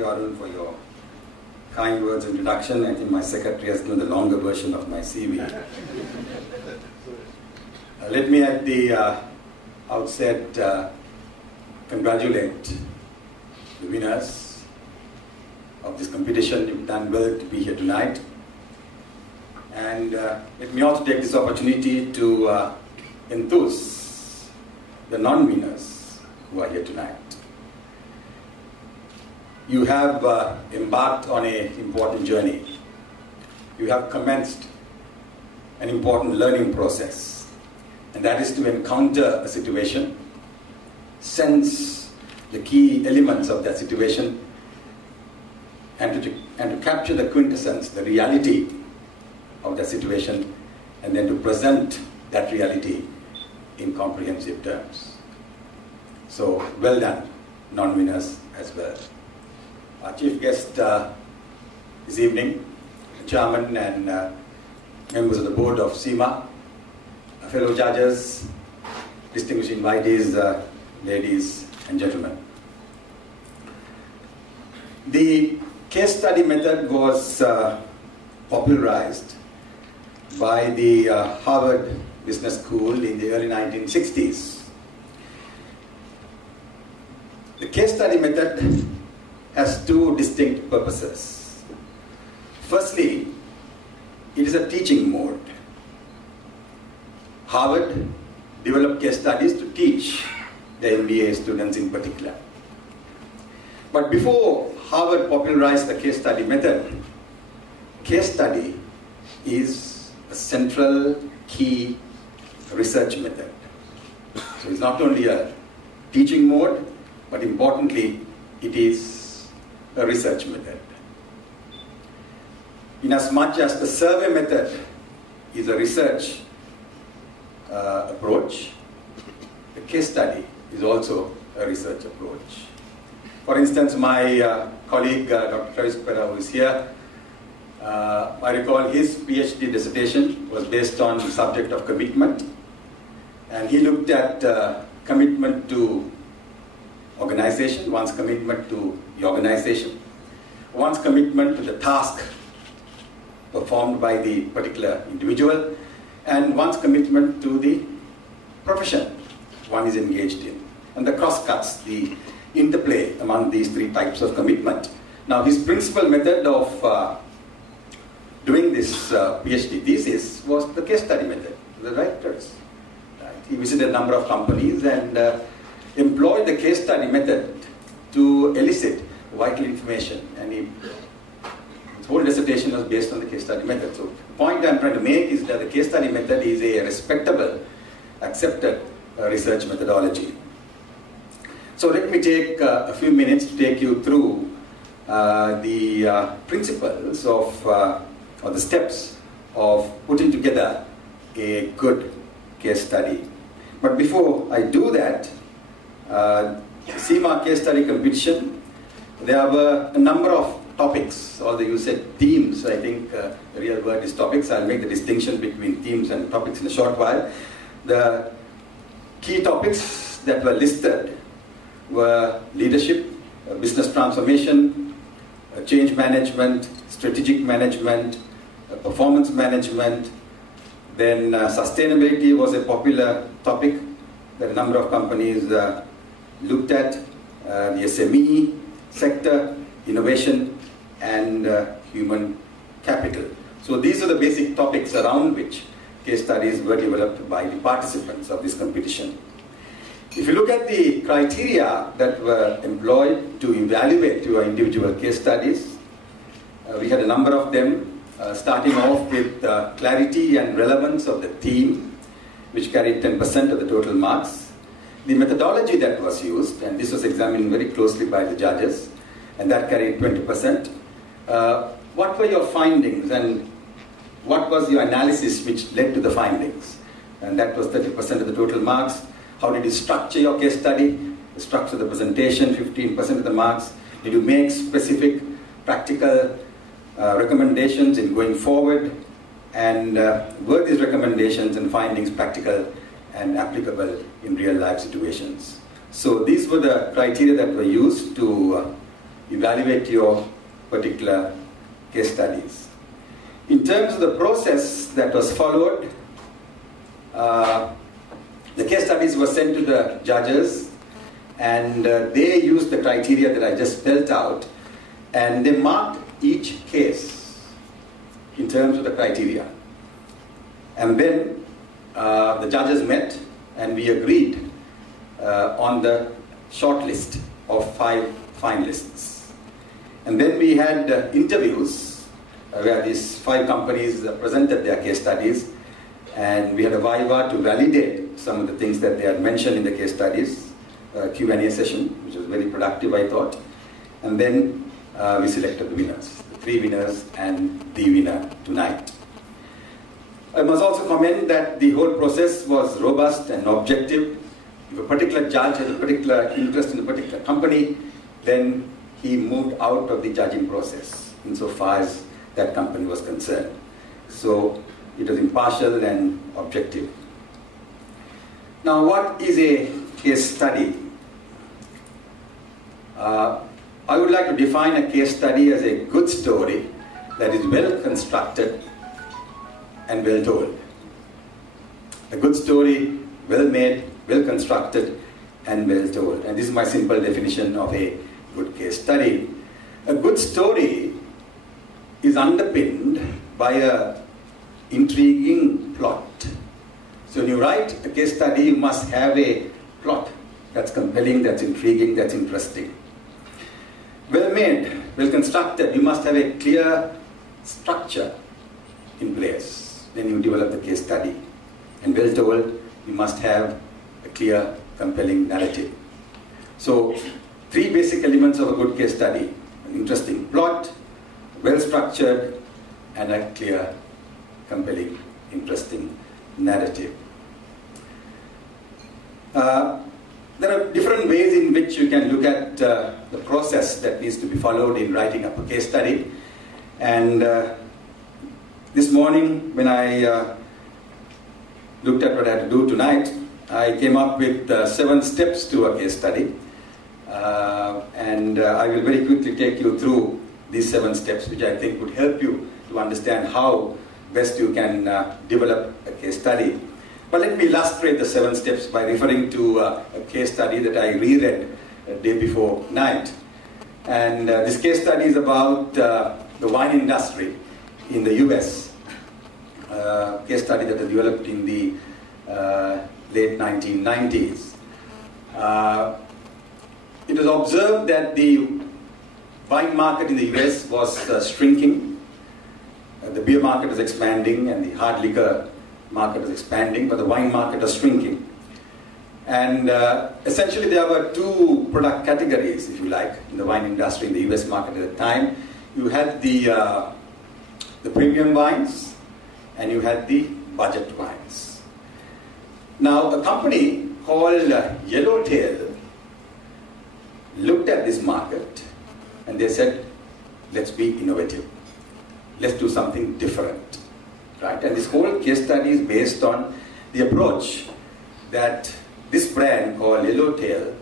you, Arun, for your kind words of introduction. I think my secretary has given the longer version of my CV. Let me at the outset congratulate the winners of this competition. You've done well to be here tonight. And let me also take this opportunity to enthuse the non-winners who are here tonight. You have embarked on an important journey. You have commenced an important learning process, and that is to encounter a situation, sense the key elements of that situation, and to capture the quintessence, the reality of that situation, and then to present that reality in comprehensive terms. So, well done, non-winners as well. Our chief guest this evening, the chairman and members of the board of CIMA, fellow judges, distinguished invitees, ladies and gentlemen. The case study method was popularized by the Harvard Business School in the early 1960s. The case study method has two distinct purposes. Firstly, it is a teaching mode. Harvard developed case studies to teach the MBA students in particular. But before Harvard popularized the case study method, case study is a central key research method. So it's not only a teaching mode, but importantly, it is a research method. Inasmuch as the survey method is a research approach, the case study is also a research approach. For instance, my colleague, Dr. Travis Pera, who is here, I recall his PhD dissertation was based on the subject of commitment, and he looked at commitment to organization, one's commitment to the organization, one's commitment to the task performed by the particular individual, and one's commitment to the profession one is engaged in, and the crosscuts, the interplay among these three types of commitment. Now, his principal method of doing this PhD thesis was the case study method, the writers. Right? He visited a number of companies and employed the case study method to elicit vital information, and his whole dissertation was based on the case study method. So the point I'm trying to make is that the case study method is a respectable, accepted research methodology. So let me take a few minutes to take you through the principles of, or the steps of putting together a good case study. But before I do that, CIMA case study competition, there were a number of topics, although you said themes. I think the real word is topics. I'll make the distinction between themes and topics in a short while. The key topics that were listed were leadership, business transformation, change management, strategic management, performance management. Then sustainability was a popular topic that a number of companies looked at, the SME sector, innovation, and human capital. So these are the basic topics around which case studies were developed by the participants of this competition. If you look at the criteria that were employed to evaluate your individual case studies, we had a number of them, starting off with clarity and relevance of the theme, which carried 10% of the total marks. The methodology that was used, and this was examined very closely by the judges, and that carried 20%. What were your findings, and what was your analysis which led to the findings? And that was 30% of the total marks. How did you structure your case study? The structure of the presentation, 15% of the marks. Did you make specific practical recommendations in going forward? And were these recommendations and findings practical and applicable in real life situations? So these were the criteria that were used to evaluate your particular case studies. In terms of the process that was followed, the case studies were sent to the judges, and they used the criteria that I just spelled out, and they marked each case in terms of the criteria. And then the judges met, and we agreed on the short list of 5 finalists. And then we had interviews where these 5 companies presented their case studies, and we had a viva to validate some of the things that they had mentioned in the case studies, Q&A session, which was very productive, I thought. And then we selected the winners, the 3 winners and the winner tonight. I must also comment that the whole process was robust and objective. If a particular judge had a particular interest in a particular company, then he moved out of the judging process insofar as that company was concerned. So it was impartial and objective. Now, what is a case study? I would like to define a case study as a good story that is well constructed and well told. A good story, well made, well constructed, and well told. And this is my simple definition of a good case study. A good story is underpinned by an intriguing plot. So when you write a case study, you must have a plot that's compelling, that's intriguing, that's interesting. Well made, well constructed, you must have a clear structure in place when you develop the case study. And well told, you must have a clear, compelling narrative. So 3 basic elements of a good case study: an interesting plot, well structured, and a clear, compelling, interesting narrative. There are different ways in which you can look at the process that needs to be followed in writing up a case study. And this morning, when I looked at what I had to do tonight, I came up with 7 steps to a case study. And I will very quickly take you through these 7 steps, which I think would help you to understand how best you can develop a case study. But let me illustrate the 7 steps by referring to a case study that I reread the day before night. And this case study is about the wine industry in the US. Case study that was developed in the late 1990s. It was observed that the wine market in the US was shrinking. The beer market was expanding and the hard liquor market was expanding, but the wine market was shrinking. And essentially there were 2 product categories, if you like, in the wine industry in the US market at the time. You had the premium wines and you had the budget wines. Now a company called Yellowtail looked at this market and they said, let's be innovative. Let's do something different. Right? And this whole case study is based on the approach that this brand called Yellowtail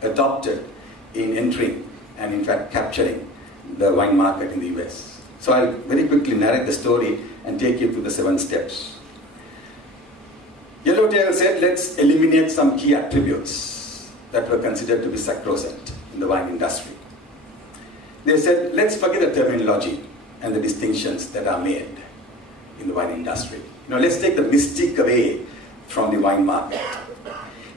adopted in entering and in fact capturing the wine market in the US. So I'll very quickly narrate the story and take you through the 7 steps. Yellowtail said, let's eliminate some key attributes that were considered to be sacrosanct in the wine industry. They said, let's forget the terminology and the distinctions that are made in the wine industry. Let's take the mystique away from the wine market.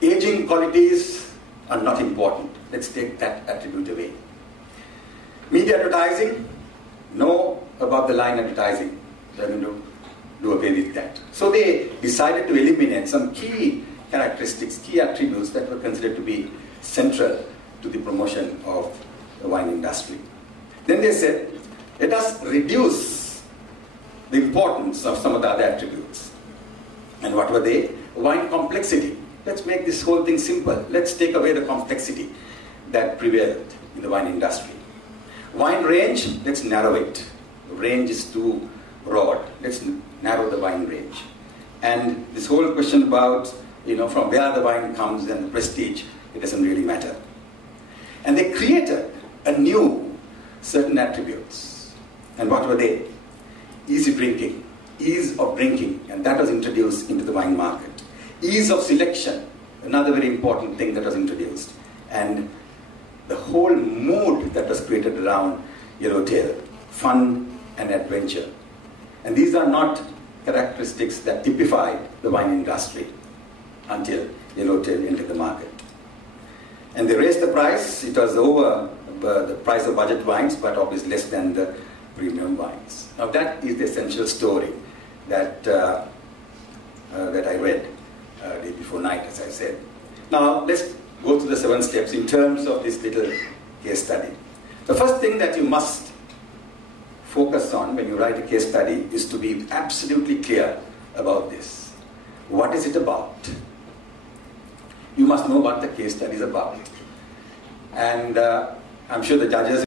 Aging qualities are not important. Let's take that attribute away. Media advertising, no above the line advertising. They're going to do away with that. So they decided to eliminate some key characteristics, key attributes that were considered to be central to the promotion of the wine industry. Then they said, let us reduce the importance of some of the other attributes. And what were they? Wine complexity. Let's make this whole thing simple. Let's take away the complexity that prevailed in the wine industry. Wine range, let's narrow it. The range is too broad. Let's narrow the wine range. And this whole question about, from where the wine comes and the prestige, it doesn't really matter. And they created a new certain attributes. And what were they? Easy drinking, ease of drinking, and that was introduced into the wine market. Ease of selection, another very important thing that was introduced. And the whole mood that was created around Yellowtail, fun and adventure. And these are not characteristics that typify the wine industry until Yellowtail entered the market. And they raised the price. It was over the price of budget wines, but obviously less than the premium wines. Now that is the essential story that that I read day before night, as I said. Now let's go through the 7 steps in terms of this little case study. The first thing that you must focus on when you write a case study is to be absolutely clear about this. What is it about? You must know what the case study is about. And I'm sure the judges